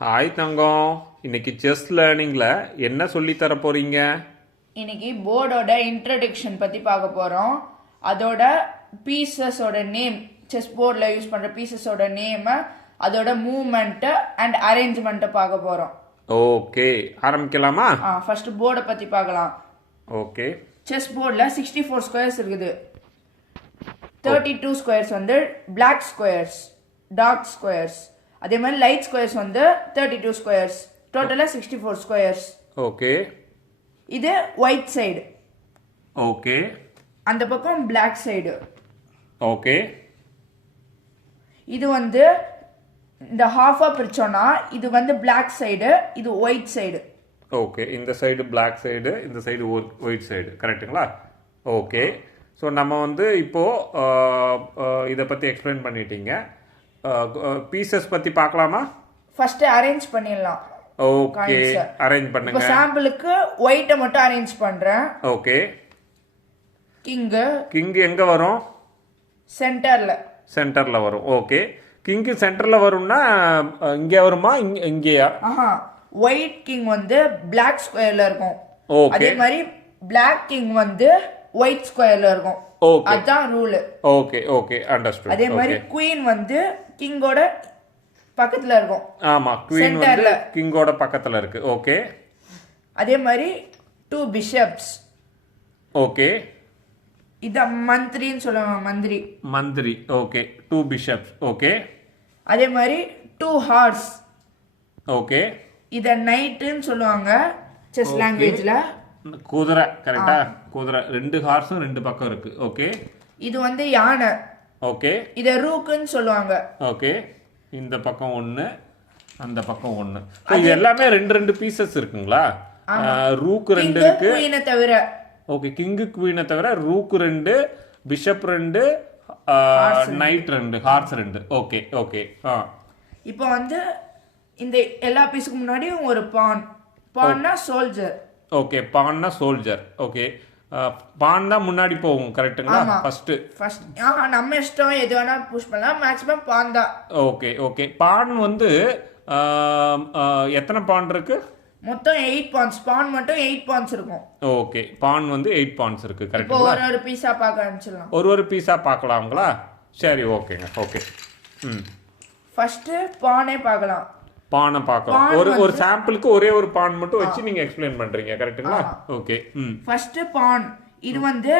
Hi தங்கம், இன்னைக்கு chess லேர்னிங்ல என்ன சொல்லி தர போறீங்க? இன்னைக்கு போர்டோட இன்ட்ரடக்ஷன் பத்தி பார்க்க போறோம். அதோட பீசஸோட நேம், செஸ் போர்டில் யூஸ் பண்ற பீசஸோட நேம், அதோட மூவ்மெண்ட் அண்ட் அரேஞ்ச்மெண்ட் பார்க்க போறோம். ஓகே, ஆரம்பிக்கலாமா? ஃபர்ஸ்ட் போர்டை பத்தி பார்க்கலாம். ஓகே, செஸ் போர்டில் 64 ஸ்கொயர்ஸ் இருக்குது. 32 ஸ்கொயர்ஸ் வந்து பிளாக் ஸ்கொயர்ஸ், டார்க் ஸ்கொயர்ஸ். அதே மாதிரி லைட் ஸ்கொயர்ஸ் வந்து 32 ஸ்கொயர்ஸ். டோட்டலாக 64 ஸ்கொயர்ஸ். ஓகே, இது ஒயிட் சைடு. ஓகே, அந்த பக்கம் பிளாக் சைடு. ஓகே, இது வந்து இந்த ஹாஃபா பிரிச்சோம்னா இது வந்து பிளாக் சைடு, இது ஒயிட் சைடு. ஓகே. இந்த சைடு பிளாக் சைடு, இந்த சைடு ஒயிட் சைடு, கரெக்டுங்களா? ஓகே. ஸோ நம்ம வந்து இப்போ இதை பற்றி எக்ஸ்பிளைன் பண்ணிட்டீங்க. பீசஸ் பற்றி பார்க்கலாமா? ஃபர்ஸ்ட் அரேஞ்ச் பண்ணிடலாம். ஓகே, அரேஞ்ச் பண்ணுங்க. இப்போ சாம்பிளுக்கு ஒயிட்டை மட்டும் அரேஞ்ச் பண்றேன். ஓகே. கிங் எங்க வரும்? சென்டர்ல வரும். ஓகே. கிங் சென்டர்ல வரும்னா இங்கே வருமா, இங்கேயா? ஒயிட் கிங் வந்து பிளாக் ஸ்கொயர்ல இருக்கும். ஓகே. அதே மாதிரி பிளாக் கிங் வந்து ஒயிட் ஸ்கொயர்ல இருக்கும். ஓகே, அதான் ரூல். Okay, okay, understood. அதே மாதிரி குயின் வந்து கிங்கோட பக்கத்துல இருக்கும். ஆமா, குயின் வந்து கிங்கோட பக்கத்துல இருக்கு. ஓகே. அதே மாதிரி 2 பிஷப்ஸ். ஓகே. இத மந்திரின்னு சொல்லுவாங்க, மந்திரி. ஓகே. 2 பிஷப்ஸ். ஓகே. அதே மாதிரி 2 ஹார்ஸ். ஓகே. இத நைட்னு சொல்லுவாங்க செஸ் லாங்குவேஜ்ல. குதிரை, கரெக்ட்டா? குதிரை 2 ஹார்ஸும் 2 பக்கம் இருக்கு. ஓகே. இது வந்து யானை. ஓகே. இத ரூக்குன்னு சொல்லுவாங்க. ஓகே. இந்த பக்கம் 1, அந்த பக்கம் 1. இது எல்லாமே 2 பீசஸ் இருக்குங்களா? ரூக் 2 இருக்கு. குயினை தவிர. ஓகே. கிங் குவீனை தவிர rook 2, bishop 2, knight 2, horse 2. Okay, okay. இப்போ வந்து இந்த எல்லா பீஸுக்கு முன்னாடியும் ஒரு பான்னா சோல்ஜர். ஓகே, பான்னா சோல்ஜர். ஓகே. பான் தான் முன்னாடி போகும், கரெக்ட்டுங்களா? ஃபர்ஸ்ட் நம்ம இஷ்டம், எது வேணா புஷ் பண்ணலாம். மேக்ஸிமம் பான் தான். Okay, okay. பான் வந்து எத்தனை பான் இருக்கு? மொத்தம் 8 பான்ஸ். பான் மட்டும் 8 பான்ஸ் இருக்கும். ஓகே, பான் வந்து 8 பான்ஸ் இருக்கு, இப்போ கரெக்ட்டுங்களா? ஒரு பீஸா பார்க்க ஆரம்பிச்சிடலாம். ஒரு பீஸா பார்க்கலாங்களா? சரி, ஓகேங்க. ஓகே. ஃபர்ஸ்ட் பானே பார்க்கலாம். பானை பார்க்கலாம். ஒரு சாம்பிளுக்கு ஒரே ஒரு பான் மட்டும் வச்சு நீங்க எக்ஸ்பிளைன் பண்றீங்க, கரெக்ட்டுங்களா? ஓகே. ஃபர்ஸ்ட் பான் இது வந்து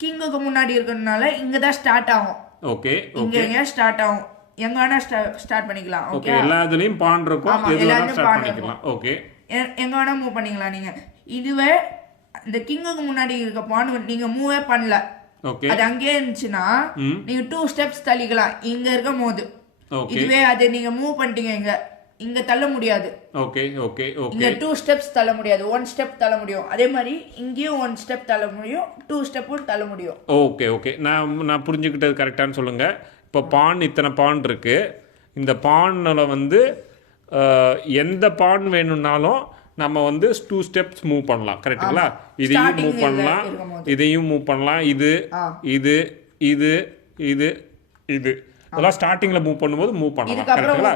கிங்குக்கு முன்னாடி இருக்கிறதுனால இங்க தான் ஸ்டார்ட் ஆகும். ஓகே, இங்க ஸ்டார்ட் ஆகும். எங்க வேணா ஸ்டார்ட் பண்ணிக்கலாம். ஓகே. எல்லா இதுலயும் பான் இருக்கும், எது வேணா ஸ்டார்ட் பண்ணிக்கலாம். ஓகே. எங்க வேணா மூவ் பண்ணிக்கலாம் நீங்க. இதுவே இந்த கிங்குக்கு முன்னாடி இருக்க பான் நீங்க மூவே பண்ணல. ஓகே. அது அங்கேயே இருந்துச்சுன்னா நீங்க 2 ஸ்டெப்ஸ் தள்ளிக்கலாம் இங்க இருக்கும் போது. இதுவே அது நீங்க மூவ் பண்ணிட்டீங்க, இங்க தள்ள முடியாது. Okay, okay, okay. இங்க 2 ஸ்டெப்ஸ் தள்ள முடியாது, 1 ஸ்டெப் தள்ள முடியும். அதே மாதிரி இங்கேயும் 1 ஸ்டெப் தள்ள முடியும், 2 ஸ்டெப்பும் தள்ள முடியும். Okay, okay. நான் புரிஞ்சுக்கிட்டது கரெக்டானு சொல்லுங்க. இப்போ பான் இத்தனை பான் இருக்கு. இந்த பான்ல வந்து எந்த பான் வேணும்னாலும் நம்ம வந்து 2 ஸ்டெப்ஸ் மூவ் பண்ணலாம், கரெக்ட்டுங்களா? இதையும் மூவ் பண்ணலாம், இதையும் மூவ் பண்ணலாம். இது இது இது இது இது இதெல்லாம் ஸ்டார்டிங்ல மூவ் பண்ணும்போது மூவ் பண்ணலாம், கரெக்ட்டுங்களா?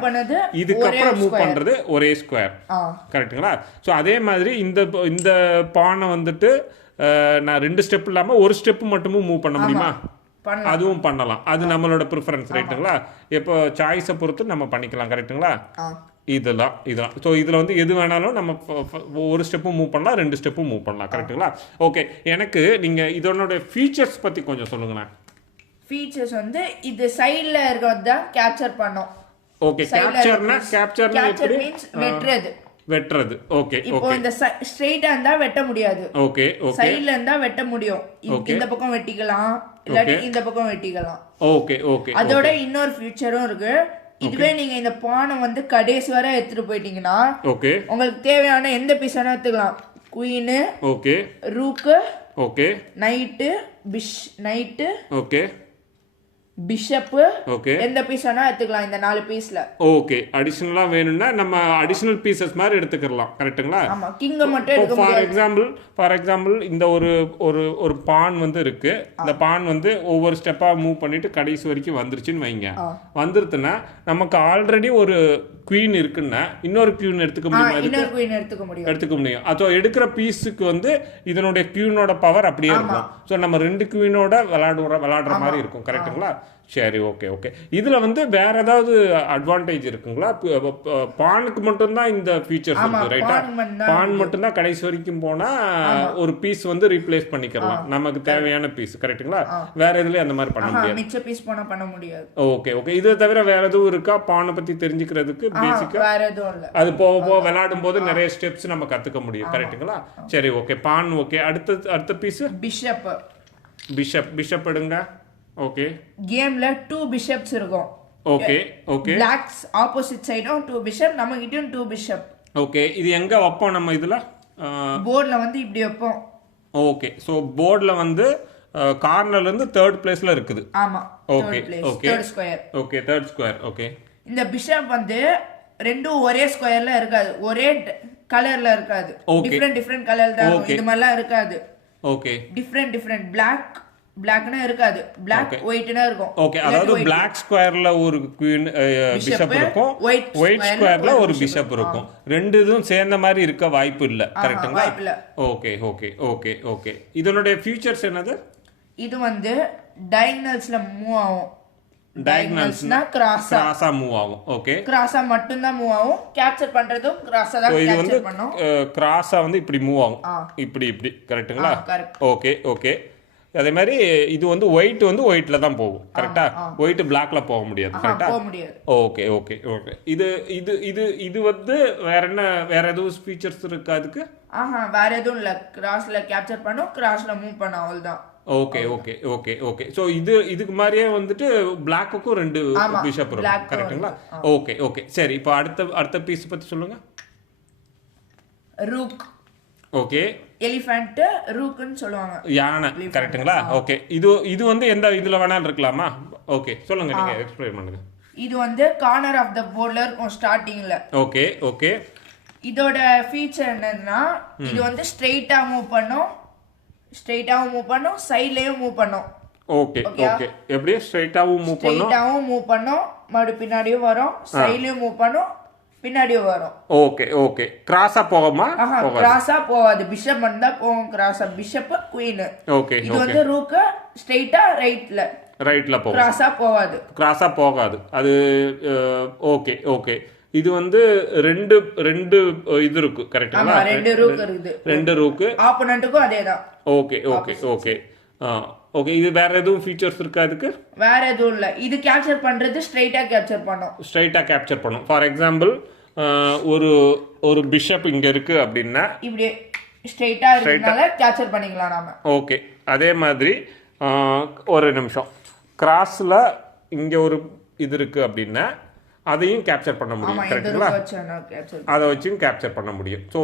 இதுக்கப்புறம் மூவ் பண்றது ஒரே ஸ்கொயர், கரெக்ட்டுங்களா? ஸோ அதே மாதிரி இந்த பானை வந்துட்டு நான் 2 ஸ்டெப் இல்லாம ஒரு ஸ்டெப் மட்டுமும் மூவ் பண்ண முடியுமா? அதுவும் பண்ணலாம். அது நம்மளோட ப்ரிஃபரன்ஸ், ரைட்டுங்களா? இப்போ சாய்ஸை பொறுத்து நம்ம பண்ணிக்கலாம், கரெக்ட்டுங்களா? இதெல்லாம் ஸோ இதில் வந்து எது வேணாலும் நம்ம ஒரு ஸ்டெப்பும் மூவ் பண்ணலாம், 2 ஸ்டெப்பும் மூவ் பண்ணலாம், கரெக்ட்டுங்களா? ஓகே. எனக்கு நீங்கள் இதனோட ஃபீச்சர்ஸ் பற்றி கொஞ்சம் சொல்லுங்களேன். ஃபீச்சர்ஸ் வந்து இது சைடுல இருக்கிறது தான் கேப்சர் பண்ணோம். ஓகே. கேப்சர்னா எப்படி? மீன்ஸ் வெட்டுறது. ஓகே. இப்போ இந்த ஸ்ட்ரைட்டா இருந்தா வெட்ட முடியாது. Okay, okay. சைடுல இருந்தா வெட்ட முடியும். இந்த பக்கம் வெட்டிக்கலாம், இல்லாட்டி இந்த பக்கம் வெட்டிக்கலாம். Okay, okay. அதோட இன்னொரு ஃபீச்சரும் இருக்கு. இதுவே நீங்க இந்த பானை வந்து கடைசி வரை எடுத்துட்டு போயிட்டீங்கன்னா, ஓகே, உங்களுக்கு தேவையான எந்த பீஸ் வேணா எடுத்துக்கலாம். Queen, okay, rook, okay, night, okay, bishop, okay, எந்த பீஸ் வேணா எடுத்துக்கலாம் இந்த 4 பீஸ்ல. ஓகே. அடிஷனலா வேணும்னா நம்ம அடிஷனல் பீசஸ் மாதிரி எடுத்துக்கலாம், கரெக்ட்டுங்களா? ஆமா, கிங்க மட்டும் எடுக்க முடியாது. ஃபார் எக்ஸாம்பிள் இந்த ஒரு பான் வந்து இருக்கு. இந்த பான் வந்து ஒவ்வொரு ஸ்டெப்பா மூவ் பண்ணிட்டு கடைசி வரைக்கும் வந்துருச்சுன்னு வைங்க. வந்துருச்சுன்னா நமக்கு ஆல்ரெடி ஒரு குயின் இருக்குன்னா இன்னொரு குயின் எடுத்துக்க முடியுமா? இன்னொரு குயின் எடுத்துக்க முடியும். எடுத்துக்க முடியும். அதோ எடுக்கிற பீஸுக்கு வந்து இதனுடைய குயினோட பவர் அப்படியே இருக்கும். ஸோ நம்ம 2 குயினோட விளையாடுற மாதிரி இருக்கும். கரெக்டுங்களா? சரி, ஓகே ஓகே. இதில் வந்து வேற ஏதாவது அட்வான்டேஜ் இருக்குங்களா? பானுக்கு மட்டும்தான் இந்த ஃபீச்சர்ஸ் இருக்கு, ரைட்டா? பான் மட்டும்தான் கடைசி வரைக்கும் போனால் ஒரு பீஸ் வந்து ரீப்ளேஸ் பண்ணிக்கலாம், நமக்கு தேவையான பீஸ். கரெக்டுங்களா? வேற எதுலேயும் அந்த மாதிரி பண்ண முடியாது. மிச்ச பீஸ் போனால் பண்ண முடியாது. Okay okay. இதை தவிர வேற எதுவும் இருக்கா பானை பற்றி தெரிஞ்சுக்கிறதுக்கு? பேசிக்கா வேற எதுவும் இல்லை. அது போக போக விளையாடும் போது நிறைய ஸ்டெப்ஸ் நம்ம கற்றுக்க முடியும். கரெக்டுங்களா? சரி, ஓகே. பான் ஓகே. அடுத்த பீஸ் பிஷப் எடுங்க. ஓகே. கேம்ல 2 பிஷப்ஸ் இருக்கும். Okay okay. பிளாக்ஸ் ஆப்போசிட் சைடும் 2 பிஷப், நம்ம கிட்டயும் 2 பிஷப். ஓகே. இது எங்க வைப்போம் நம்ம? இதுல போர்ட்ல வந்து இப்படி வைப்போம். ஓகே. சோ போர்ட்ல வந்து கார்னர்ல இருந்து 3rd பிளேஸ்ல இருக்குது. ஆமா. Okay okay. 3rd square. Okay, 3rd square. Okay. இந்த பிஷப் வந்து ரெண்டும் ஒரே ஸ்கொயர்ல இருக்காது, ஒரே கலர்ல இருக்காது. டிஃபரண்ட் கலர் தான் இருக்கும். இது மாதிரிலாம் இருக்காது. ஓகே. டிஃபரண்ட் பிளாக்னா இருக்காது, பிளாக் ஒயிட்னா இருக்கும். ஓகே. அதாவது பிளாக் ஸ்கொயர்ல ஒரு குயின் பிஷப் இருக்கும், ஒயிட் ஸ்கொயர்ல ஒரு பிஷப் இருக்கும். ரெண்டு இதுவும் சேர்ந்த மாதிரி இருக்க வாய்ப்பு இல்ல. கரெக்ட்டுங்களா? Okay okay okay okay. இதனுடைய ஃபீச்சர்ஸ் என்னது? இது வந்து டயகனல்ஸ்ல மூவ் ஆகும். டயகனல்ஸ்னா கிராஸா மூவ் ஆகும். ஓகே. கிராஸா மட்டும் தான் மூவ் ஆகும். கேப்சர் பண்றதும் கிராஸா தான் கேப்சர் பண்ணும். கிராஸா வந்து இப்படி மூவ் ஆகும், இப்படி. கரெக்ட்டுங்களா? Okay okay. அதே மாதிரி இது வந்து ஒயிட்ல தான் போகும். கரெக்டா? ஒயிட் பிளாக்ல போக முடியாது. கரெக்டா? Okay okay okay. இது வந்து வேற எதுவும் ஃபீச்சர்ஸ் இருக்கு அதுக்கு? வேற எதுவும் இல்ல. கிராஸ்ல கேப்சர் பண்ணும், கிராஸ்ல மூவ் பண்ண, அவ்வளவுதான். Okay okay okay okay. So இதுக்கு மாதிரியே வந்துட்டு பிளாக்குக்கும் 2 பிஷப் இருக்கும். கரெக்ட்டுங்களா? Okay okay. சரி, இப்போ அடுத்த பீஸ் பத்தி சொல்லுங்க. ரூக். ஓகே. எலிஃபண்ட் ரூக்னு சொல்லுவாங்க, யானை. கரெக்ட்டுங்களா? ஓகே. இது வந்து எந்த இதுல வேணாலும் இருக்கலாமா? ஓகே, சொல்லுங்க, நீங்க எக்ஸ்பிளைன் பண்ணுங்க. இது வந்து கார்னர் ஆஃப் த போர்ட்ல இருக்கும் ஸ்டார்டிங்ல. Okay okay. இதோட ஃபீச்சர் என்னன்னா, இது வந்து ஸ்ட்ரைட்டாவும் மூவ் பண்ணும், சைடுலயும் மூவ் பண்ணும். Okay okay. எப்படி? ஸ்ட்ரைட்டாவும் மூவ் பண்ணும், மறுபடியும் பின்னாடியும் வரும், சைடுலயும் மூவ் பண்ணும், பின்னாடியும் வரும். Okay okay. கிராஸா போகுமா? கிராஸா போகாது, பிஷப் மட்டும் தான் போகும். கிராஸா பிஷப் குயின். ஓகே. இது வந்து ரூக் ஸ்ட்ரைட்டா ரைட்ல போகும், கிராஸா போகாது அது. Okay okay. இது வந்து ரெண்டு இது இருக்கு. கரெக்ட்டுங்களா? 2 ரூக். ஆப்போனன்ட்டுக்கும் அதேதான். Okay okay okay. ஓகே. இது வேற எதுவும் ஃபீச்சர்ஸ் இருக்கா அதுக்கு? வேற எதுவும் இல்ல. இது கேப்சர் பண்றது ஸ்ட்ரைட்டா கேப்சர் பண்ணும். ஃபார் எக்ஸாம்பிள், ஒரு பிஷப் இங்க இருக்கு அப்படின்னா இப்படி ஸ்ட்ரைட்டா இருக்கனால கேப்சர் பண்ணிக்கலாம் நாம. ஓகே. அதே மாதிரி ஒரு நிமிஷம், கிராஸ்ல இங்க ஒரு இது இருக்கு அப்படின்னா அதையும் கேப்சர் பண்ண முடியும். கரெக்ட்டுங்களா? அதை வச்சும் கேப்சர் பண்ண முடியும். ஸோ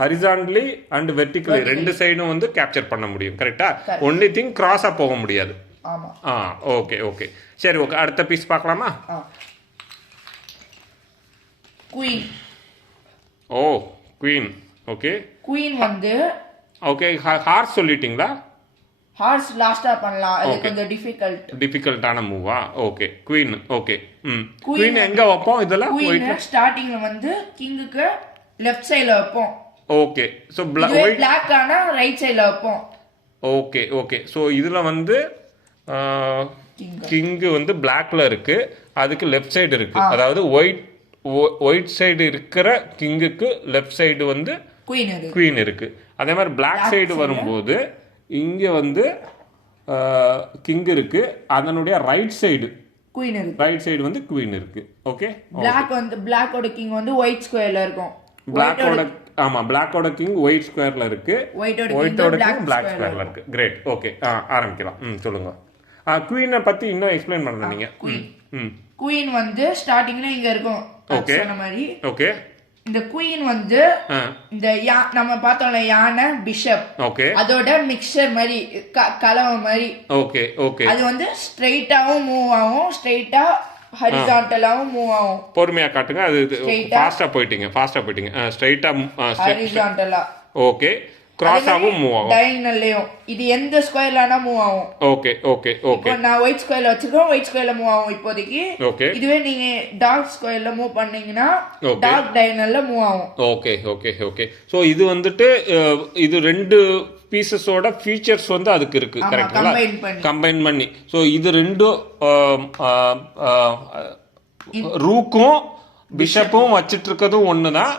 ஹரிசான்டலி அண்ட் வெர்டிகலி 2 சைடும் வந்து கேப்சர் பண்ண முடியும். கரெக்டா? ஒன்லி திங் கிராஸா போக முடியாது. Okay okay. சரி, ஓகே. அடுத்த பீஸ் பார்க்கலாமா? குயின். ஓ, குயின். ஓகே. குயின் வந்து ஓகே. ஹார்ஸ் சொல்லிட்டீங்களா? ஹார்ஸ் லாஸ்டா பண்ணலாம், அது கொஞ்சம் டிஃபிகல்ட்டான மூவா? ஓகே. குயின். ஓகே. குயின் எங்க வைப்போம் இதெல்லாம்? குயின் ஸ்டார்டிங்ல வந்து கிங்குக்கு லெஃப்ட் சைடுல வைப்போம். ஓகே. சோ பிளாக் ஆனா ரைட் சைடுல வைப்போம். Okay okay. சோ இதுல வந்து கிங் வந்து பிளாக்ல இருக்கு, அதுக்கு லெஃப்ட் சைடு இருக்கு. அதாவது ஒயிட் சைடு இருக்கிற கிங்குக்கு லெஃப்ட் சைடு வந்து குயின் இருக்கு. அதே மாதிரி பிளாக் சைடு வரும்போது இங்க வந்து கிங் இருக்கு, அதனுடைய ரைட் சைடு வந்து குயின் இருக்கு. ஓகே. பிளாக்கோட கிங் வந்து ஒயிட் ஸ்கொயர்ல இருக்கும். பிளாக்கோட கிங் ஒயிட் ஸ்கொயர்ல இருக்கு, ஒயிட்டோட கிங் பிளாக் ஸ்கொயர்ல இருக்கு. கிரேட். ஓகே, ஆரம்பிக்கலாம். சொல்லுங்க. குயினை பத்தி இன்னும் எக்ஸ்பிளைன் பண்ணணும் நீங்க. குயின் வந்து ஸ்டார்டிங்ல இங்க இருக்கும். ஓகே. சொன்ன மாதிரி. ஓகே. இந்த குயின் வந்து இந்த நம்ம பார்த்தோம்ல யானை பிஷப், ஓகே, அதோட மிக்சர் மாதிரி கலவை மாதிரி. Okay okay. அது வந்து ஸ்ட்ரைட்டாவும் மூவ் ஆகும், ஸ்ட்ரைட்டா ஹரிசான்டலாவும் மூவ் ஆகும். பொறுமையா காட்டுங்க, அது ஃபாஸ்டா போயிட்டீங்க. ஸ்ட்ரைட்டா ஹரிசான்டலா. ஓகே. கிராஸாவும் மூவ் ஆகும். டயகனல்லையும் இது எந்த ஸ்கொயர்லனா மூவ் ஆகும். Okay okay okay. நான் ஒயிட் ஸ்கொயர்ல வச்சிருக்கேன், ஒயிட் ஸ்கொயர்ல மூவ் ஆகும் இப்போதைக்கு. ஓகே. இதுவே நீங்க டார்க் ஸ்கொயர்ல மூவ் பண்ணீங்கன்னா டார்க் டயகனல்ல மூவ் ஆகும். Okay okay okay. சோ இது வந்துட்டு இது ரெண்டு பீசஸோட ஃபீச்சர்ஸ் வந்து அதுக்கு இருக்கு கரெக்ட்டா? கம்பைன் பண்ணி. சோ இது ரெண்டும் ரூக்கும் பிஷப்பும் வச்சிட்டு இருக்கிறதும் ஒண்ணுதான்,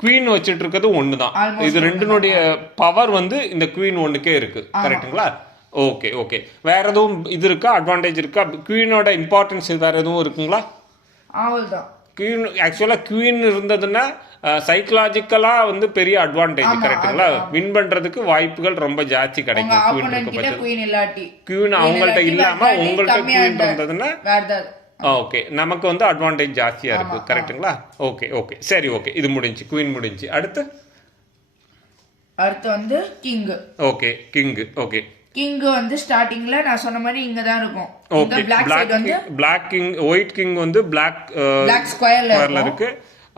குவீன் வச்சிட்டு இருக்கிறதும் ஒண்ணுதான். இது ரெண்டுனுடைய பவர் வந்து இந்த குவீன் ஒண்ணுக்கே இருக்கு கரெக்ட்டுங்களா? Okay okay. வேற எதுவும் இது இருக்கா, அட்வான்டேஜ் இருக்கா? குவீனோட இம்பார்ட்டன்ஸ் வேற எதுவும் இருக்குங்களா? அவ்வளவுதான். குவீன் ஆக்சுவலா குவீன் இருந்ததுன்னா சைக்கலாஜிக்கலா வந்து பெரிய அட்வான்டேஜ் கரெக்ட்டுங்களா? வின் பண்றதுக்கு வாய்ப்புகள் ரொம்ப ஜாஸ்தி கிடைக்கும். குவீன் இருக்க பட்சத்தில் குவீன் அவங்கள்ட்ட இல்லாம உங்கள்ட்ட குவீன் இருந்ததுன்னா ஓகே நமக்கு வந்து அட்வான்டேஜ் ஜாஸ்தியா இருக்கு கரெக்ட்டுங்களா? ஓகே ஓகே சரி ஓகே. இது முடிஞ்சு, குவீன் முடிஞ்சு. அடுத்து வந்து king. Okay king. Okay king வந்து ஸ்டார்டிங்ல நான் சொன்ன மாதிரி இங்க தான் இருக்கும். Okay. Black king, white king வந்து பிளாக் ஸ்கொயர்ல இருக்கு.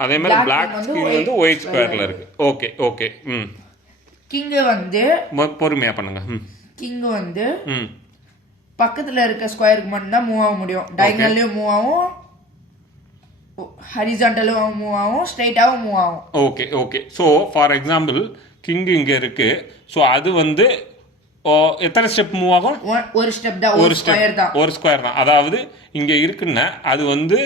அதே மாதிரி பிளாக் கிங் வந்து ஒயிட் ஸ்கொயர்ல இருக்கு. Okay okay. கிங் வந்து பொறுமையா பண்ணுங்க. கிங் வந்து பக்கத்துல இருக்க ஸ்கொயருக்கு மட்டும் தான் மூவ் ஆக முடியும். டயகனல்லயும் மூவ் ஆகும், ஹரிசாண்டலும் மூவ் ஆகும், ஸ்ட்ரைட்டாவும் மூவ் ஆகும். Okay okay. So for example king இங்க இருக்கு. ஸோ அது வந்து எத்தனை ஸ்டெப் மூவ் ஆகும்? ஒரு ஸ்டெப் தான், ஒரு ஸ்கொயர் தான். ஒரு ஸ்கொயர் தான். அதாவது இங்க இருக்குன்னா அது வந்து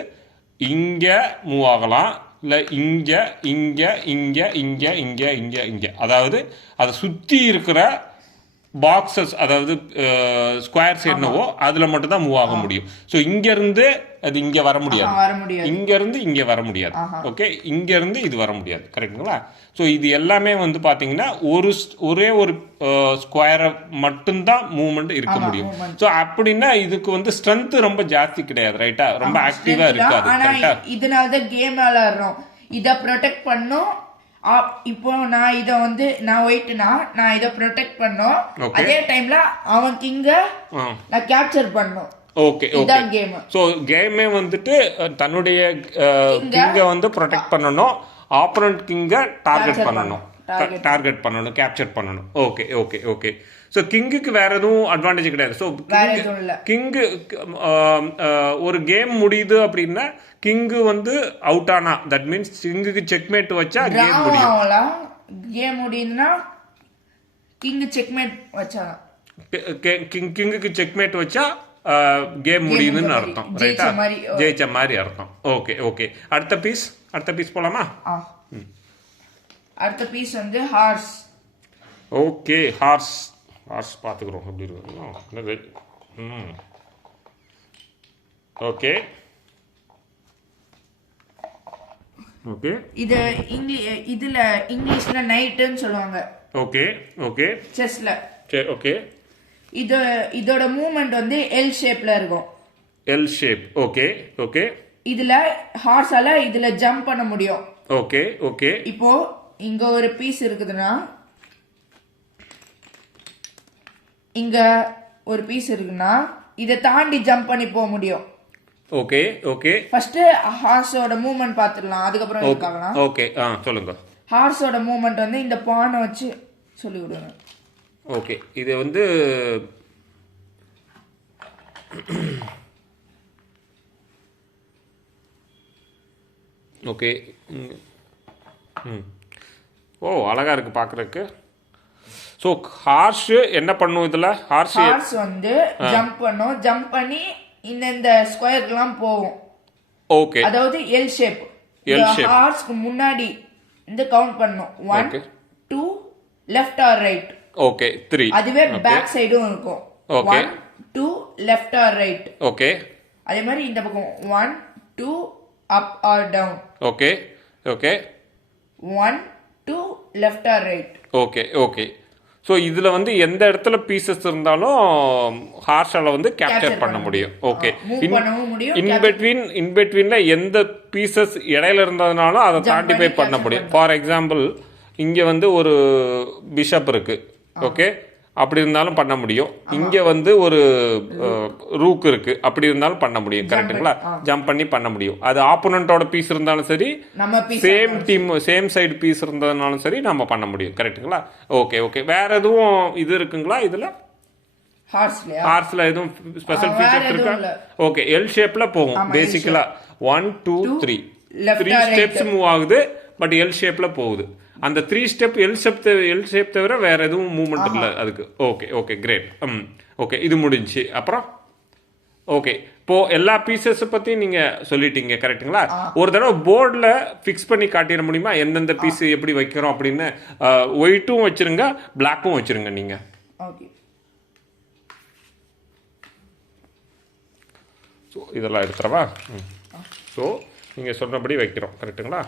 இங்க மூவ் ஆகலாம், இல்ல இங்க இங்க இங்க இங்க இங்க இங்க இங்க. அதாவது அதை சுத்தி இருக்கிற பாக்ஸஸ், அதாவது ஸ்கொயர்ஸ் என்னவோ அதுல மட்டும் தான் மூவ் ஆக முடியும். ஸோ இங்க இருந்து அது இங்க வர முடியாது, இங்க இருந்து இங்க வர முடியாது. ஓகே, இங்க இருந்து இது வர முடியாது கரெக்டுங்களா? ஸோ இது எல்லாமே வந்து பாத்தீங்கன்னா ஒரே ஒரு ஸ்கொயரை மட்டும்தான் மூவ்மெண்ட் இருக்க முடியும். ஸோ அப்படின்னா இதுக்கு வந்து ஸ்ட்ரென்த் ரொம்ப ஜாஸ்தி கிடையாது, ரைட்டா? ரொம்ப ஆக்டிவா இருக்காது கரெக்டா? இதனாலதான் கேம் விளையாடுறோம், இதை ப்ரொடெக்ட் பண்ணும். இப்போ நான் இத வந்து நான் ஒயிட்னா நான் இத ப்ரொடெக்ட் பண்ணோம், அதே டைம்ல அவன் கிங்க நான் கேப்சர் பண்ணோம். Okay okay. சோ கேமே வந்துட்டு தன்னுடைய கிங்க வந்து ப்ரொடெக்ட் பண்ணனும், ஆப்போனன்ட் கிங்க டார்கெட் பண்ணனும், கேப்சர் பண்ணனும். Okay okay okay. ஸோ கிங்குக்கு வேற எதுவும் அட்வான்டேஜ் கிடையாது. ஸோ கிங்கு ஒரு கேம் முடியுது அப்படின்னா கிங்கு வந்து அவுட் ஆனா தட் மீன்ஸ் கிங்குக்கு செக்மேட் வச்சா கேம் முடியும். கேம் முடியுதுன்னா கிங்கு செக்மேட் வச்சா கிங்குக்கு செக்மேட் வச்சா கேம் முடியுதுன்னு அர்த்தம், ரைட்டா? ஜெயிச்ச மாதிரி அர்த்தம். Okay okay. அடுத்த பீஸ் போலாமா? அடுத்த பீஸ் வந்து ஹார்ஸ். ஓகே, ஹார்ஸ் பார்த்துக்கிறோம் எப்படி இருக்கு. Okay okay. இது இதுல இங்கிலீஷ்ல நைட்னு சொல்லுவாங்க. Okay okay. செஸ்ல. சரி ஓகே. இதோட மூவ்மெண்ட் வந்து எல் ஷேப்ல இருக்கும். L shape. Okay okay. இதுல ஹார்ஸால இதுல ஜம்ப் பண்ண முடியும். Okay okay. இப்போ இங்க ஒரு பீஸ் இருக்குதுன்னா இங்க ஒரு பீஸ் இருக்குன்னா இதை தாண்டி ஜம்ப் பண்ணி போக முடியும். Okay okay. ஃபர்ஸ்ட் ஹார்ஸோட மூவ்மெண்ட் பார்த்துடலாம், அதுக்கப்புறம் பார்க்கலாம். ஓகே சொல்லுங்க. ஹார்ஸோட மூவ்மெண்ட் வந்து இந்த பானை வச்சு சொல்லி விடுங்க. ஓகே, இது வந்து ஓகே. ஓ அழகா இருக்கு பார்க்கறதுக்கு. ஸோ ஹார்ஸ் என்ன பண்ணும் இதுல? ஹார்ஸ் வந்து ஜம்ப் பண்ணும், ஜம்ப் பண்ணி இந்த ஸ்கொயர்க்குலாம் போகும். ஓகே, அதாவது எல் ஷேப். ஹார்ஸ்க்கு முன்னாடி இந்த கவுண்ட் பண்ணும். 1 2 லெஃப்ட் ஆர் ரைட். ஓகே 3. அதுவே பேக் சைடும் இருக்கும். Okay 1 2 left or right. Okay. அதே மாதிரி இந்த பக்கம் 1 2 up or down. Okay okay. 1 2 left or right. Okay okay. So இதில் வந்து எந்த இடத்துல பீசஸ் இருந்தாலும் ஹார்ஸால் வந்து கேப்சர் பண்ண முடியும். ஓகே. இன்பிட்வீனில் எந்த பீசஸ் இடையில இருந்ததுனாலும் அதை தாண்டி போய் பண்ண முடியும். ஃபார் எக்ஸாம்பிள் இங்கே வந்து ஒரு பிஷப் இருக்கு. ஓகே, அப்படி இருந்தாலும் பண்ண முடியும். இங்கே வந்து ஒரு ரூக் இருக்குது, அப்படி இருந்தாலும் பண்ண முடியும். கரெக்டுங்களா? ஜம்ப் பண்ணி பண்ண முடியும். அது ஆப்போனண்ட்டோட பீஸ் இருந்தாலும் சரி, same team same side piece இருந்ததுனாலும் சரி நம்ம பண்ண முடியும். கரெக்டுங்களா? Okay okay. வேற எதுவும் இது இருக்குங்களா இதில்? ஹார்ஸ்ல எதுவும் ஸ்பெஷல் ஃபீச்சர்ஸ் இருக்கா? ஓகே, எல் ஷேப்ல போகும் பேசிக்கலா. 1 2 3 3 ஸ்டெப்ஸ் மூவ் ஆகுது, பட் எல் ஷேப்ல போகுது. அந்த 3 ஸ்டெப் எல் ஷேப் தவிர வேற எதுவும் மூவ்மெண்ட் இல்லை அதுக்கு. Okay okay, great. ஓகே, இது முடிஞ்சு. அப்புறம் ஓகே, இப்போ எல்லா பீசஸ் பத்தி நீங்க சொல்லிட்டீங்க. கரெக்டுங்களா? ஒரு தடவை போர்டில் ஃபிக்ஸ் பண்ணி காட்டிட முடியுமா எந்தெந்த பீஸ் எப்படி வைக்கிறோம் அப்படின்னு? ஒயிட்டும் வச்சிருங்க, பிளாக்கும் வச்சிருங்க நீங்க. ஓகே, ஸோ இதெல்லாம் எடுத்துறவா? ஸோ நீங்கள் சொன்னபடி வைக்கிறோம். கரெக்டுங்களா?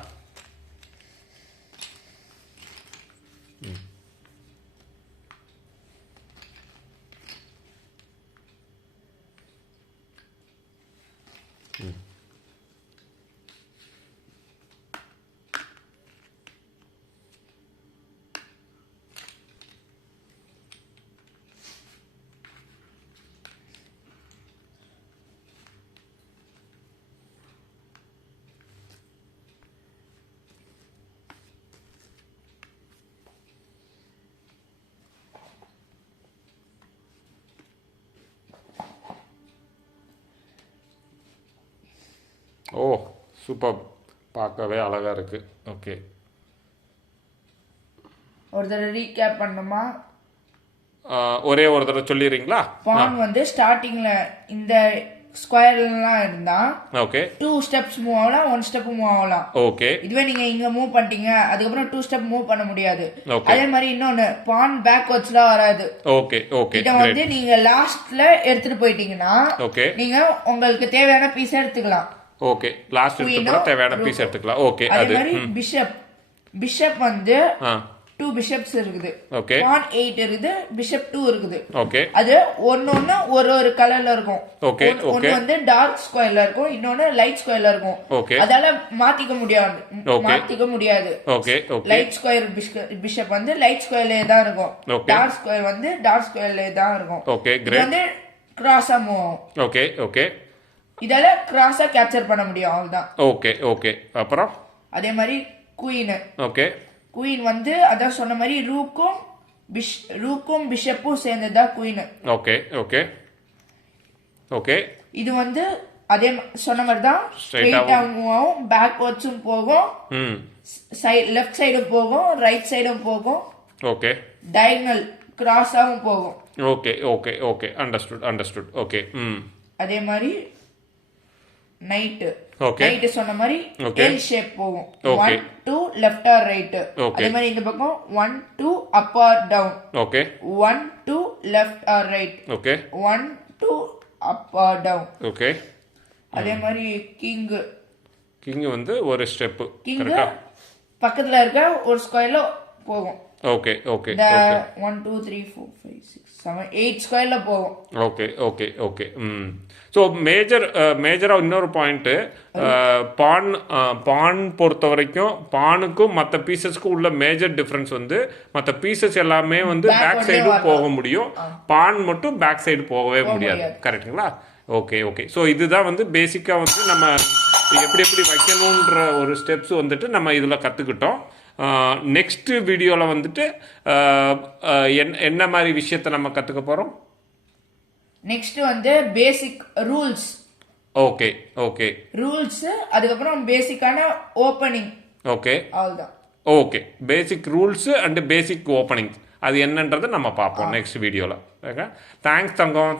ஓ, சூப்பர். பார்க்கவே அழகாக இருக்குது. ஓகே, ஒரு தடவை ரீகேப் பண்ணுமா? ஒரே ஒரு தடவை சொல்லிடுறீங்களா? பான் வந்து ஸ்டார்டிங்ல இந்த ஸ்கொயர்லாம் இருந்தா ஓகே 2 ஸ்டெப்ஸ் மூவ் ஆகலாம், 1 ஸ்டெப் மூவ் ஆகலாம். ஓகே, இதுவே நீங்க இங்க மூவ் பண்ணிட்டீங்க, அதுக்கப்புறம் 2 ஸ்டெப் மூவ் பண்ண முடியாது. ஓகே, அதே மாதிரி இன்னொன்னு, பான் பேக்வர்ட்ஸ்லாம் வராது. Okay okay. இத வந்து நீங்க லாஸ்ட்ல எடுத்துட்டு போயிட்டீங்கன்னா ஓகே, நீங்க உங்களுக்கு தேவையான பீஸ் எடுத்துக்கலாம். ஓகே, லாஸ்ட் எடுத்து தேவையான பீஸ் எடுத்துக்கலாம். ஓகே, அதே மாதிரி பிஷப் வந்து 2 பிஷப்ஸ் இருக்குது. ஓகே, பான் 8 இருக்குது, பிஷப் 2 இருக்குது. ஓகே, அது ஒன்னொன்னு ஒரு கலர்ல இருக்கும். ஓகே, ஒன்னு வந்து டார்க் ஸ்கொயர்ல இருக்கும், இன்னொன்னு லைட் ஸ்கொயர்ல இருக்கும். ஓகே, அதால மாத்திக்க முடியாது. Okay okay. Light square bishop வந்து லைட் ஸ்கொயர்லயே தான் இருக்கும். டார்க் ஸ்கொயர் வந்து டார்க் ஸ்கொயர்லயே தான் இருக்கும். ஓகே, இது கிரேட். வந்து கிராஸா மூவ் ஆகும். Okay okay. இதால கிராஸா கேப்சர் பண்ண முடியும், அவ்வளவுதான். Okay okay. அப்புறம் அதே மாதிரி குயின். ஓகே, குயின் வந்து அதான் சொன்ன மாதிரி ரூக்கும் பிஷப்பும் சேர்ந்ததா குயின். Okay okay okay. இது வந்து அதே சொன்ன மாதிரி தான் ஸ்ட்ரைட்டா மூவ் ஆகும், பேக்வர்ட்ஸும் போகும், லெஃப்ட் சைடும் போகும், ரைட் சைடும் போகும். ஓகே, டயகனல் கிராஸாவும் போகும். Okay okay okay. Understood. Okay. அதே மாதிரி நைட் ஓகே, நைட் சொன்ன மாதிரி எல் ஷேப் போகும். Okay, 1 2 left or right. Okay. அதே மாதிரி இந்த பக்கம் 1 2 up or down. Okay, 1 2 left or right. Okay, 1 2 up or down. Okay. அதே மாதிரி கிங் வந்து ஒரு ஸ்டெப் கரெக்ட்டா பக்கத்துல இருக்க ஒரு ஸ்கொயர்ல போகும். Okay okay. 1 2 3 4 5 6 7 8 ஸ்கொயர்ல போகும். Okay okay okay. ஸோ மேஜராக இன்னொரு பாயிண்ட்டு, பான் பொறுத்த வரைக்கும் பானுக்கும் மற்ற பீசஸ்க்கும் உள்ள மேஜர் டிஃப்ரென்ஸ் வந்து மற்ற பீசஸ் எல்லாமே வந்து பேக் சைடும் போக முடியும், பான் மட்டும் பேக் சைடு போகவே முடியாது. கரெக்டுங்களா? Okay okay. ஸோ இதுதான் வந்து பேசிக்காக வந்து நம்ம எப்படி வைக்கணுன்ற ஒரு ஸ்டெப்ஸ் வந்துட்டு நம்ம இதில் கற்றுக்கிட்டோம். நெக்ஸ்ட் வீடியோவில் வந்துட்டு என்ன மாதிரி விஷயத்தை நம்ம கற்றுக்க போகிறோம்? நெக்ஸ்ட் வந்து பேசிக் ரூல்ஸ். Okay okay. ரூல்ஸ், அதுக்கப்புறம் பேசிக்கான ஓப்பனிங். ஓகே, அவ்வளவுதான். Okay. Basic rules and basic opening அது என்னன்றதை நம்ம பார்ப்போம் நெக்ஸ்ட் வீடியோவில். ஓகே, தேங்க்ஸ் தங்கம்.